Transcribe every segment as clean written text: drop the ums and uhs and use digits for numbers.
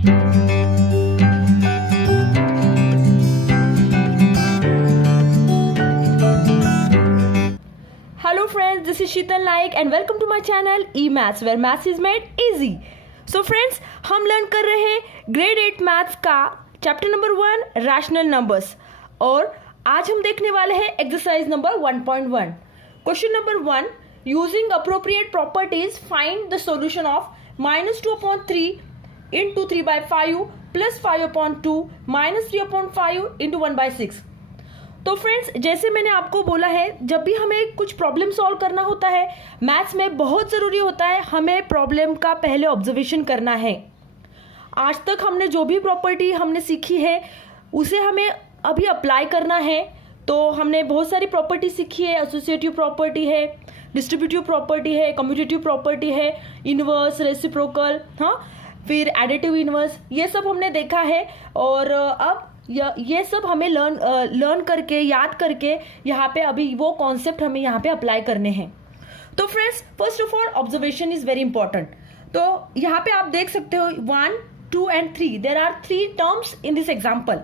Hello friends, this is Sheetal Naik and welcome to my channel E-Maths where Maths is made easy. So friends, हम learn कर रहे हैं grade 8 maths का chapter number 1 rational numbers और आज हम देखने वाले हैं exercise number 1.1. Question number 1, using appropriate properties find the solution of -2/3 into 3/5 plus 5/2 minus 3/5 into 1/6. तो फ्रेंड्स, जैसे मैंने आपको बोला है, जब भी हमें कुछ प्रॉब्लम सॉल्व करना होता है मैथ्स में बहुत ज़रूरी होता है हमें प्रॉब्लम का पहले ऑब्जर्वेशन करना है. आज तक हमने जो भी प्रॉपर्टी हमने सीखी है उसे हमें अभी अप्लाई करना है. तो हमने बहुत सारी प्रॉपर्टी सीखी है. एसोसिएटिव प्रॉपर्टी है, डिस्ट्रीब्यूटिव प्रॉपर्टी है, कम्यूटेटिव प्रॉपर्टी है, इनवर्स, रेसिप्रोकल, हाँ, फिर एडिटिव इनवर्स, ये सब हमने देखा है. और अब ये सब हमें लर्न करके याद करके यहाँ पे अभी वो कॉन्सेप्ट हमें यहाँ पे अप्लाई करने हैं. तो friends, first of all observation is very important. तो यहाँ पे आप देख सकते हो 1, 2 and 3 there are 3 terms in this example.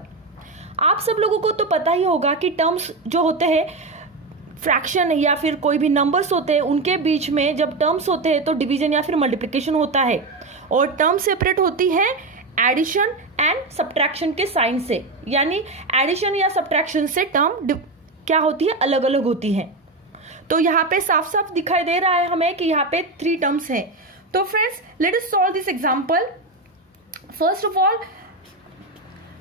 आप सब लोगों को तो पता ही होगा कि टर्म्स जो होते हैं फ्रैक्शन या फिर कोई भी नंबर्स होते हैं उनके बीच में जब टर्म्स होते हैं तो डिवीजन या फिर मल्टीप्लिकेशन होता है और टर्म सेपरेट होती है एडिशन एंड सब्ट्रैक्शन के साइन से. यानी एडिशन या सब्ट्रैक्शन से टर्म क्या होती है, अलग अलग होती है. तो यहाँ पे साफ साफ दिखाई दे रहा है हमें कि यहाँ पे 3 टर्म्स हैं. तो friends, let us solve this example. First of all,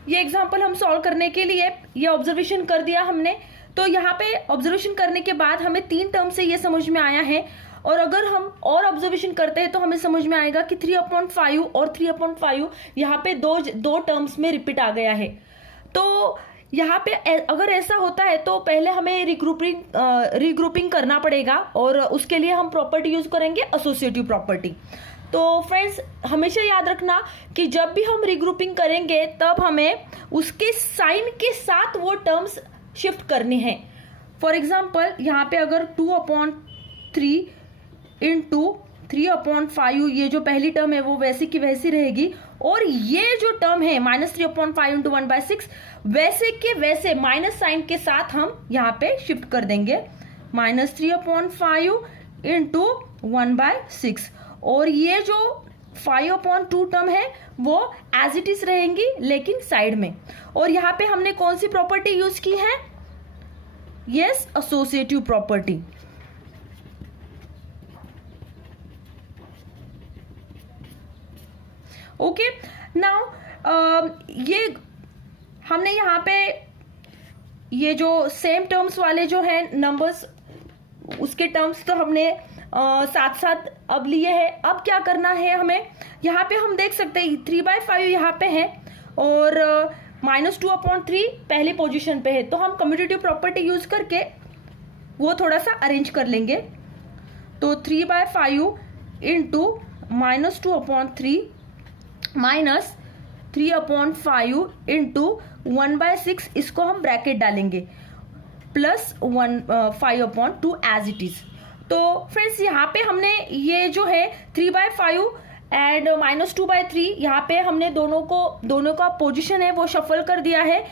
ये एग्जांपल हम सॉल्व करने के लिए ये ऑब्जर्वेशन कर दिया हमने. तो यहाँ पे ऑब्जर्वेशन करने के बाद हमें 3 टर्म से ये समझ में आया है. और अगर हम और ऑब्जर्वेशन करते हैं तो हमें समझ में आएगा कि 3/5 और 3/5 यहाँ पे दो टर्म्स में रिपीट आ गया है. तो यहाँ पे अगर ऐसा होता है तो पहले हमें रीग्रुपिंग करना पड़ेगा और उसके लिए हम प्रॉपर्टी यूज करेंगे एसोसिएटिव प्रॉपर्टी. तो फ्रेंड्स, हमेशा याद रखना कि जब भी हम रीग्रुपिंग करेंगे तब हमें उसके साइन के साथ वो टर्म्स शिफ्ट करनी है. फॉर एग्जाम्पल, यहाँ पे अगर 2/3 इंटू 3/5 ये जो पहली टर्म है वो वैसी की वैसी रहेगी और ये जो टर्म है -3/5 इंटू 1/6 वैसे के वैसे माइनस साइन के साथ हम यहाँ पे शिफ्ट कर देंगे -3/5 इंटू 1/6. और ये जो 5/2 टर्म है वो एज इट इज रहेंगी लेकिन साइड में. और यहाँ पे हमने कौन सी प्रॉपर्टी यूज की है? Yes, associative property. Okay, now ये हमने यहाँ पे ये जो सेम टर्म्स वाले जो हैं नंबर्स उसके टर्म्स तो हमने साथ साथ अब लिए हैं. अब क्या करना है हमें? यहाँ पे हम देख सकते हैं 3/5 यहाँ पे है और -2/3 पहली पोजीशन पे है. तो हम कम्यूटेटिव प्रॉपर्टी यूज करके वो थोड़ा सा अरेंज कर लेंगे. तो 3/5 इंटू -2/3 माइनस 3/5 इंटू 1/6, इसको हम ब्रैकेट डालेंगे, प्लस 5/2 एज इट इज. तो फ्रेंड्स, यहाँ पे हमने ये जो है 3/5 एंड -2/3 यहाँ पे हमने दोनों का पोजीशन है वो शफल कर दिया है.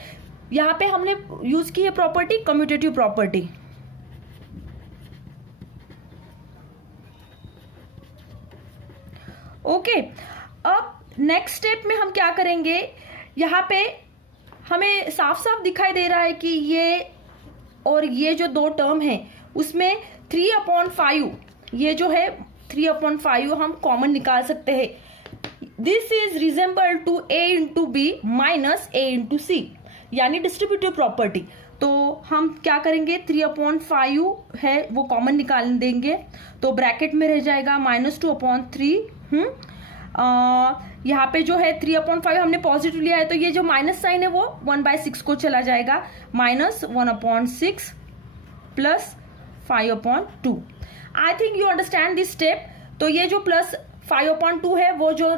यहाँ पे हमने यूज की है प्रॉपर्टी कम्यूटेटिव प्रॉपर्टी. ओके, अब नेक्स्ट स्टेप में हम क्या करेंगे? यहाँ पे हमें साफ साफ दिखाई दे रहा है कि ये और ये जो 2 टर्म है उसमें 3/5 ये जो है 3/5 हम कॉमन निकाल सकते हैं. This is resemble to a into b minus a into c, यानी डिस्ट्रीब्यूटिव प्रॉपर्टी. तो हम क्या करेंगे? 3/5 है वो कॉमन निकाल देंगे तो ब्रैकेट में रह जाएगा -2/3. यहाँ पे जो है 3/5 हमने पॉजिटिव लिया है तो ये जो माइनस साइन है वो 1/6 को चला जाएगा, -1/6 plus 5/2. I think you understand this step. तो ये जो प्लस 5/2 है वो जो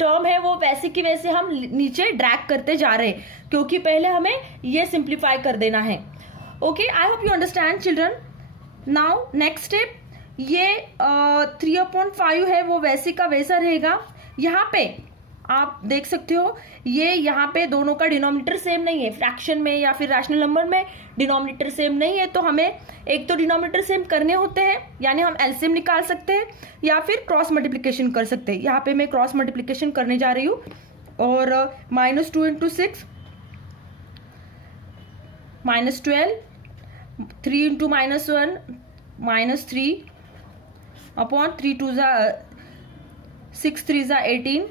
टर्म है वो वैसे की वैसे हम नीचे ड्रैग करते जा रहे हैं क्योंकि पहले हमें ये सिंप्लीफाई कर देना है. Okay, I hope you understand children. Now next step, ये 3/5 है वो वैसे का वैसा रहेगा. यहाँ पे आप देख सकते हो ये यहाँ पे दोनों का डिनोमिनेटर सेम नहीं है, फ्रैक्शन में या फिर रैशनल नंबर में डिनोमिनेटर सेम नहीं है, तो हमें एक तो डिनोमिनेटर सेम करने होते हैं, यानी हम एलसीएम निकाल सकते हैं या फिर क्रॉस मल्टीप्लिकेशन कर सकते हैं। यहाँ पे मैं क्रॉस मल्टीप्लिकेशन करने जा रही हूँ, और -2 × 6 -12, 3 × -1 -3 upon 3 2 6 3 18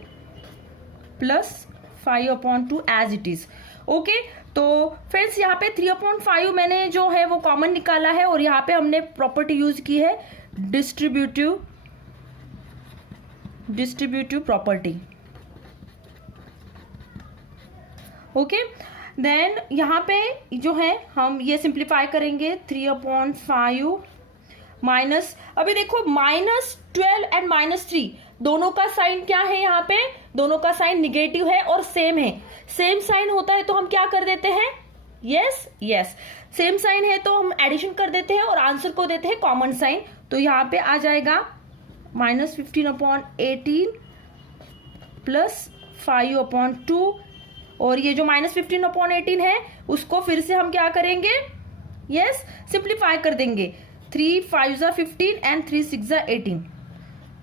plus 5/2 as it is. Okay, तो फ्रेंड्स यहाँ पे 3/5 मैंने जो है वो कॉमन निकाला है, और यहाँ पे हमने प्रॉपर्टी यूज की है डिस्ट्रीब्यूटिव प्रॉपर्टी। ओके, देन यहाँ पे जो है हम ये सिंप्लीफाई करेंगे, 3/5 माइनस, अभी देखो -12 एंड -3 दोनों का साइन क्या है, यहाँ पे दोनों का साइन निगेटिव है और सेम है। सेम साइन होता है तो हम क्या कर देते हैं, यस सेम साइन है तो हम एडिशन कर देते हैं और आंसर को देते हैं कॉमन साइन। तो यहाँ पे आ जाएगा -15/18 प्लस 5/2, और ये जो -15/18 है उसको फिर से हम क्या करेंगे, सिंप्लीफाई कर देंगे। 3 5 15 एंड 3 6 18,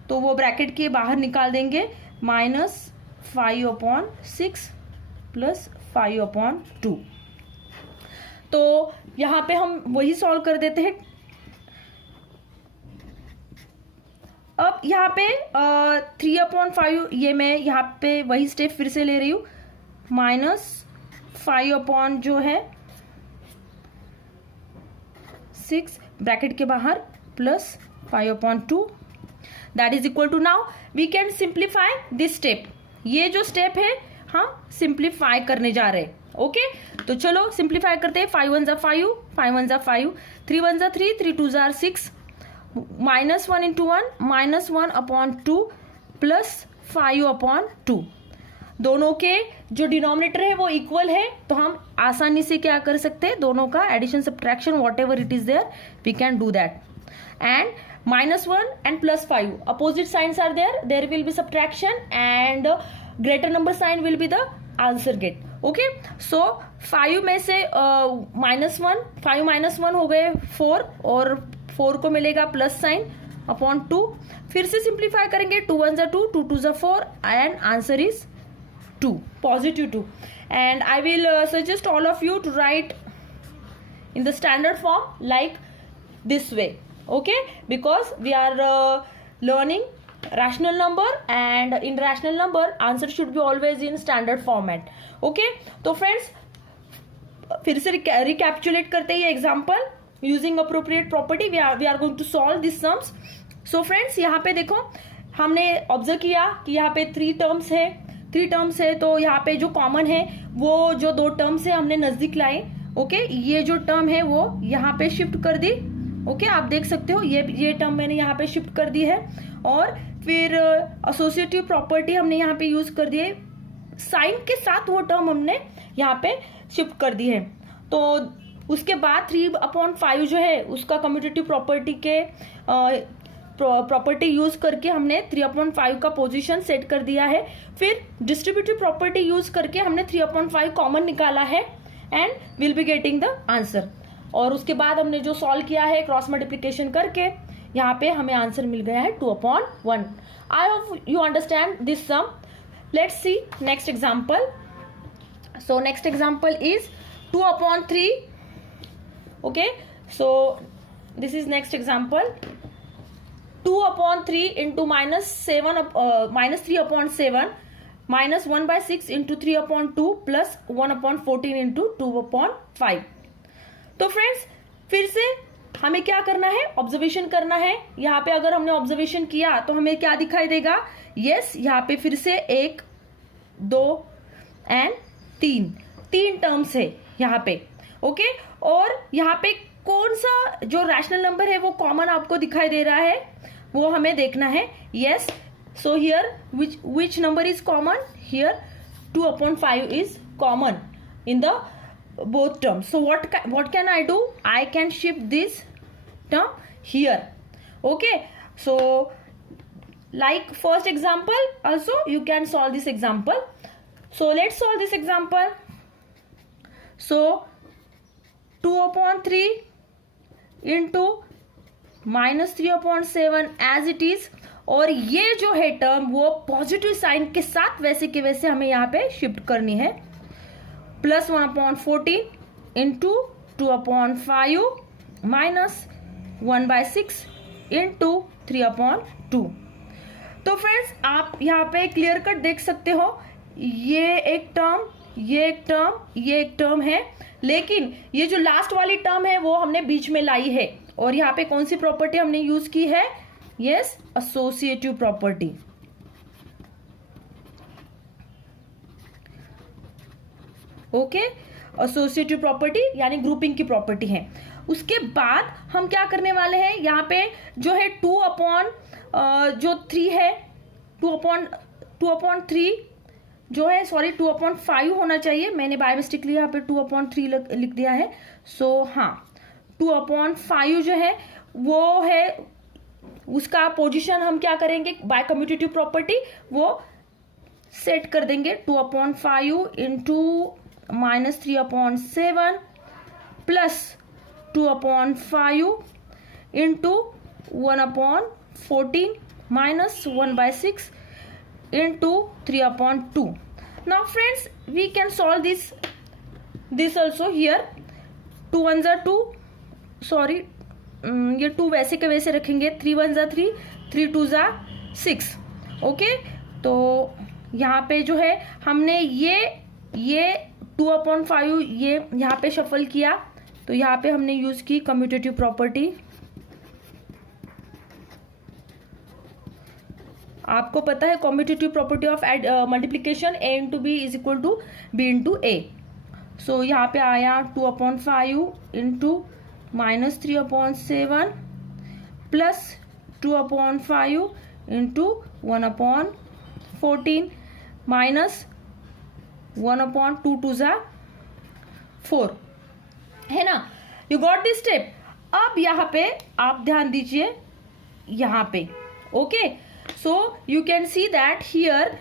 तो वो ब्रैकेट के बाहर निकाल देंगे, -5/6 प्लस 5/2। तो यहाँ पे हम वही सॉल्व कर देते हैं। अब यहाँ पे 3/5 ये मैं यहाँ पे वही स्टेप फिर से ले रही हूँ, -5 जो है 6 ब्रैकेट के बाहर plus 5/2, that is equal to, now we can simplify this step. ये जो स्टेप है हम सिंप्लीफाई करने जा रहे हैं। ओके, तो चलो सिंप्लीफाई करते हैं। 5 1 5, 5 1 5, 3 1 3, 3 2 6, -1 × 1 -1/2 प्लस 5/2। दोनों के जो डिनोमिनेटर है वो इक्वल है, तो हम आसानी से क्या कर सकते हैं, दोनों का addition subtraction whatever it is there we can do that. And -1 and +5 opposite signs are there will be subtraction, and greater number sign will be the answer get. Okay, so 5 में से -1, 5 -1 हो गए 4, और 4 को मिलेगा plus sign /2। फिर से simplify करेंगे, 2 1 2, 2 2 4, and answer is 2, positive 2। and I will suggest all of you to write in the standard form like this way, okay, because we are learning rational number, and in rational number answer should be always in standard format। okay, तो friends फिर से recapitulate करते हैं example, using appropriate property we are going to solve these sums। so friends यहाँ पे देखो हमने observe किया कि यहाँ पे 3 टर्म्स है, तो यहाँ पे जो कॉमन है वो जो 2 टर्म्स है हमने नजदीक लाए। ओके, ये जो टर्म है वो यहाँ पे शिफ्ट कर दी। ओके, आप देख सकते हो ये टर्म मैंने यहाँ पे शिफ्ट कर दी है, और फिर एसोसिएटिव प्रॉपर्टी हमने यहाँ पे यूज कर दी है, साइन के साथ वो टर्म हमने यहाँ पे शिफ्ट कर दी है। तो उसके बाद 3/5 जो है उसका कम्यूटेटिव प्रॉपर्टी के प्रॉपर्टी यूज करके हमने 3/5 का पोजीशन सेट कर दिया है। फिर डिस्ट्रीब्यूटिव प्रॉपर्टी यूज करके हमने 3/5 कॉमन निकाला है, and will be getting the answer. और उसके बाद हमने जो सॉल्व किया है क्रॉस मल्टीप्लिकेशन करके, यहाँ पे हमें आंसर मिल गया है 2/1। I hope you understand this sum. Let's see next example. So next example is 2/3। Okay, so this is next example. 2/3 into -3/7 -1/6 into 3/2 plus 1/14 into 2/5। तो फ्रेंड्स फिर से हमें क्या करना है, ऑब्जर्वेशन करना है। यहाँ पे अगर हमने ऑब्जर्वेशन किया तो हमें क्या दिखाई देगा, यहाँ पे फिर से 1 2 एंड 3 टर्म्स है यहाँ पे। ओके, और यहाँ पे कौन सा जो रैशनल नंबर है वो कॉमन आपको दिखाई दे रहा है वो हमें देखना है। So here which number is common? Here 2/5 is common in the both terms. So what can I do? I can shift this term here. Okay, so like first example also you can solve this example. So let's solve this example. So 2/3 into -3/7 as it is, और ये जो है term वो positive sign के साथ वैसे के वैसे हमें यहाँ पे शिफ्ट करनी है, प्लस 1/14 इंटू 2/5 माइनस 1/6 इंटू 3/2. तो फ्रेंड्स आप यहाँ पे क्लियर कट देख सकते हो, ये एक टर्म, ये एक टर्म, ये एक टर्म है, लेकिन ये जो लास्ट वाली टर्म है वो हमने बीच में लाई है, और यहाँ पे कौन सी प्रॉपर्टी हमने यूज की है? Yes, associative property. Okay, associative property यानी ग्रुपिंग की प्रॉपर्टी है. उसके बाद हम क्या करने वाले हैं, यहाँ पे जो है 2/3 है, 2/3 जो है, सॉरी 2/5 होना चाहिए, मैंने बाय मिस्टेकली यहाँ पे 2/3 लिख दिया है. सो हाँ, 2/5 जो है वो है, उसका पोजीशन हम क्या करेंगे, बाय कम्यूटेटिव प्रॉपर्टी वो सेट कर देंगे. 2/5 into -3/7 plus 2/5 into 1/14 minus 1/6 into 3/2. Now friends, we can solve this also here. 2 1s are 2, sorry, ये 2 वैसे के वैसे रखेंगे. 3 1s are 3, 3 2s are 6. Okay, तो यहाँ पे जो है हमने ये 2/5 ये यहाँ पे शफल किया, तो यहाँ पे हमने यूज की कम्यूटेटिव प्रॉपर्टी. आपको पता है commutative property of multiplication, a into b is equal to b into a. So यहाँ पे आया 2/5 इंटू -3/7 प्लस 2/5 इंटू 1/14 माइनस 1/2 2 ज़ा 4, है ना. You got this step. अब यहाँ पे आप ध्यान दीजिए यहाँ पे. Okay, so you can see that here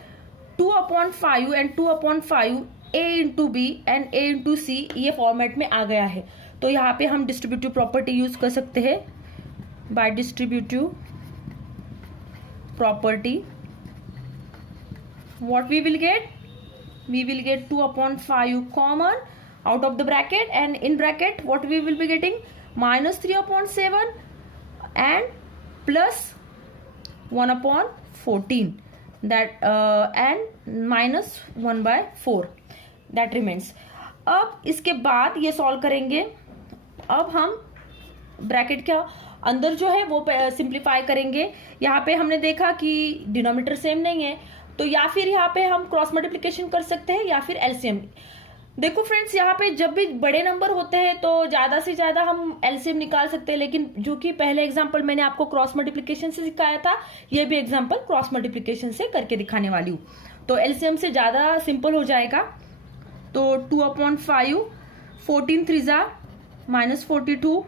2/5 and 2/5 a into b and a into c ये फॉर्मेट में आ गया है. तो यहाँ पे हम डिस्ट्रीब्यूटिव प्रॉपर्टी यूज कर सकते हैं. Bye distributive property what we will get? We will get 2/5 common out of the bracket, and in bracket what we will be getting? -3/7 and plus 1/14, that and minus 1/4 that remains. अब इसके बाद ये solve करेंगे. अब हम bracket के अंदर जो है वो सिंप्लीफाई करेंगे. यहाँ पे हमने देखा कि डिनोमिनेटर सेम नहीं है, तो या फिर यहाँ पे हम क्रॉस मल्टीप्लिकेशन कर सकते हैं या फिर एलसीएम. देखो फ्रेंड्स, यहाँ पे जब भी बड़े नंबर होते हैं तो ज्यादा से ज्यादा हम एलसीएम निकाल सकते हैं, लेकिन जो कि पहले एग्जांपल मैंने आपको क्रॉस मल्टीप्लिकेशन से सिखाया था, ये भी एग्जांपल क्रॉस मल्टीप्लिकेशन से करके दिखाने वाली हूँ. तो एलसीएम से ज्यादा सिंपल हो जाएगा. तो 2/5 14 3 ज़ा -42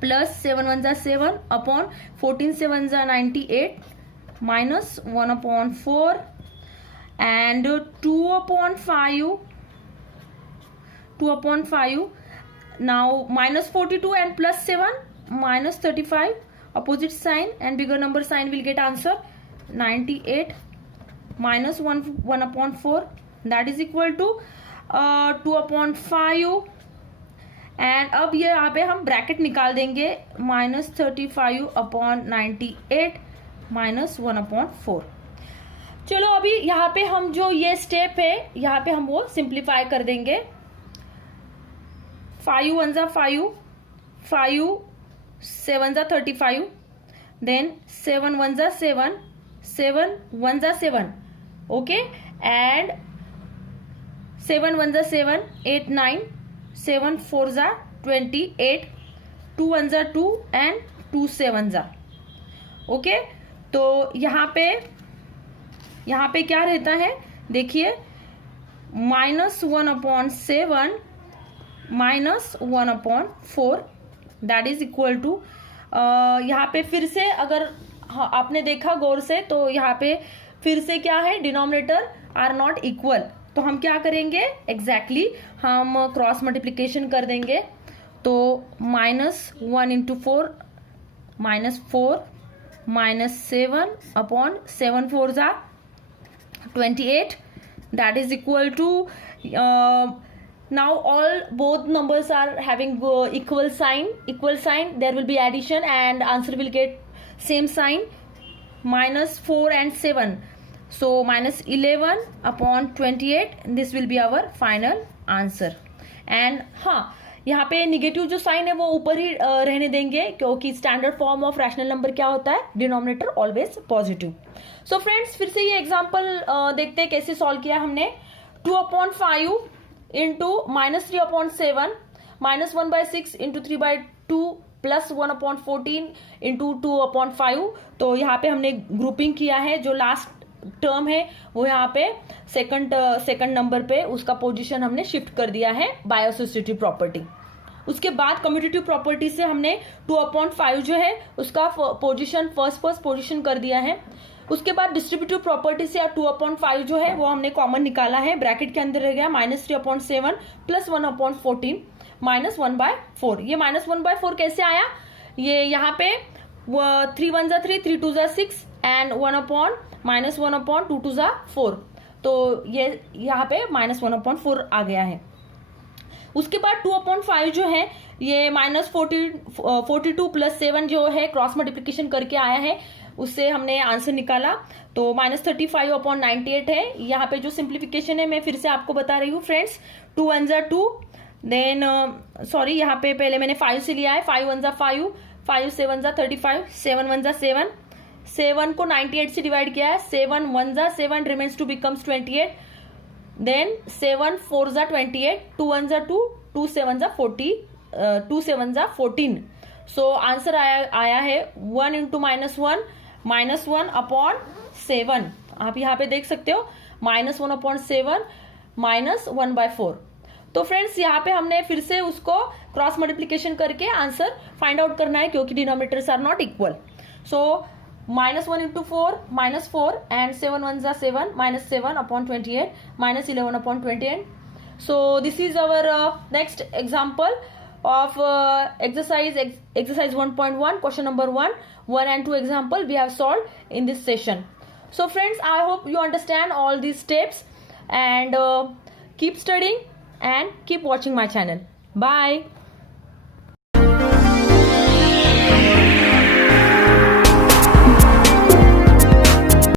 प्लस 7 1 ज़ा 7 अपॉन 14 7 ज़ा 98 minus 1/4 and 2/5 now -42 and plus 7 -35, opposite sign and bigger number sign will get answer 98 minus 1/4, that is equal to 2/5. And अब ये यहाँ पे हम ब्रैकेट निकाल देंगे, -35/98 माइनस 1/4. चलो अभी यहाँ पे हम जो ये स्टेप है यहाँ पे हम वो सिंप्लीफाई कर देंगे. 5 1 ज़ा 5, 5 7 ज़ा 35, देन 7 1 ज़ा 7, 7 1 ज़ा 7, ओके, एंड 7 1 ज़ा 7 8 9, 7 4 ज़ा 28, 2 1 ज़ा 2 एंड 2 7 ज़ा, ओके. तो यहाँ पे क्या रहता है, देखिए -1/7 minus 1/4, that is equal to, यहाँ पे फिर से अगर हाँ, आपने देखा गौर से, तो यहाँ पे फिर से क्या है, डिनोमिनेटर आर नॉट इक्वल, तो हम क्या करेंगे एग्जैक्टली हम क्रॉस मल्टीप्लिकेशन कर देंगे। तो -1 इंटू 4 -4 -7 अपॉन 7 4 ज़ा 28, that is equal to now all both numbers are having equal sign, there will be addition and answer will get same sign, -4 and 7, so -11 upon 28, this will be our final answer। and हाँ, यहाँ पे negative जो sign है वो ऊपर ही रहने देंगे, क्योंकि standard form of rational number क्या होता है, denominator always positive. So friends, फिर से ये एग्जांपल देखते हैं कैसे सॉल्व किया हमने। 2/5 इंटू -3/7 -1/6 इंटू 3/2 प्लस 1/14 इंटू 2/5। तो यहाँ पे हमने ग्रुपिंग किया है, जो लास्ट टर्म है वो यहाँ पे सेकंड नंबर पे उसका पोजीशन हमने शिफ्ट कर दिया है बाय एसोसिएटिव प्रॉपर्टी। उसके बाद कम्यूटेटिव प्रॉपर्टी से हमने 2/5 जो है उसका पोजीशन फर्स्ट पोजीशन कर दिया है। उसके बाद डिस्ट्रीब्यूटिव प्रॉपर्टी से 2/5 जो है वो हमने कॉमन निकाला है, ब्रैकेट के अंदर रह गया -3/7 प्लस 1/14 -1/4। ये -1/4 कैसे आया, ये यहाँ पे 3 1 ज़ा 3 3 2 ज़ा 6 एंड -1/2 2 ज़ा 4, तो ये यहाँ पे -1/4 आ गया है। उसके बाद 2/5 जो है ये -42 प्लस 7 जो है क्रॉस मल्टीप्लिकेशन करके आया है, उससे हमने आंसर निकाला, तो -35/98 है। यहाँ पे जो सिंप्लीफिकेशन है मैं फिर से आपको बता रही हूँ फ्रेंड्स। 2 1 ज़ा 2, देन सॉरी यहाँ पे पहले मैंने 5 से लिया है, 5 1 ज़ा 5 5 7 ज़ा 35 7 1 ज़ा 7 7 को 98 से डिवाइड किया है, 7 1 ज़ा 7 रिमेन्स टू बिकम्स 28, देन 7 4 ज़ा 28 2 1 ज़ा 2 2 7 ज़ा 40 2 7 ज़ा 14। सो आंसर आया है 1 इंटू -1 अपॉन 7। आप यहाँ पे देख सकते हो -1/7 -1/4। तो फ्रेंड्स यहाँ पे हमने फिर से उसको क्रॉस मल्टीप्लिकेशन करके आंसर फाइंड आउट करना है, क्योंकि denominators are not equal. So -1 into 4 -4 and 7 1 ज़ा 7 -7/28 -11/28। So this is our next example of exercise 1.1, question number 1 and 2 example we have solved in this session. So friends, I hope you understand all these steps, and keep studying and keep watching my channel. Bye.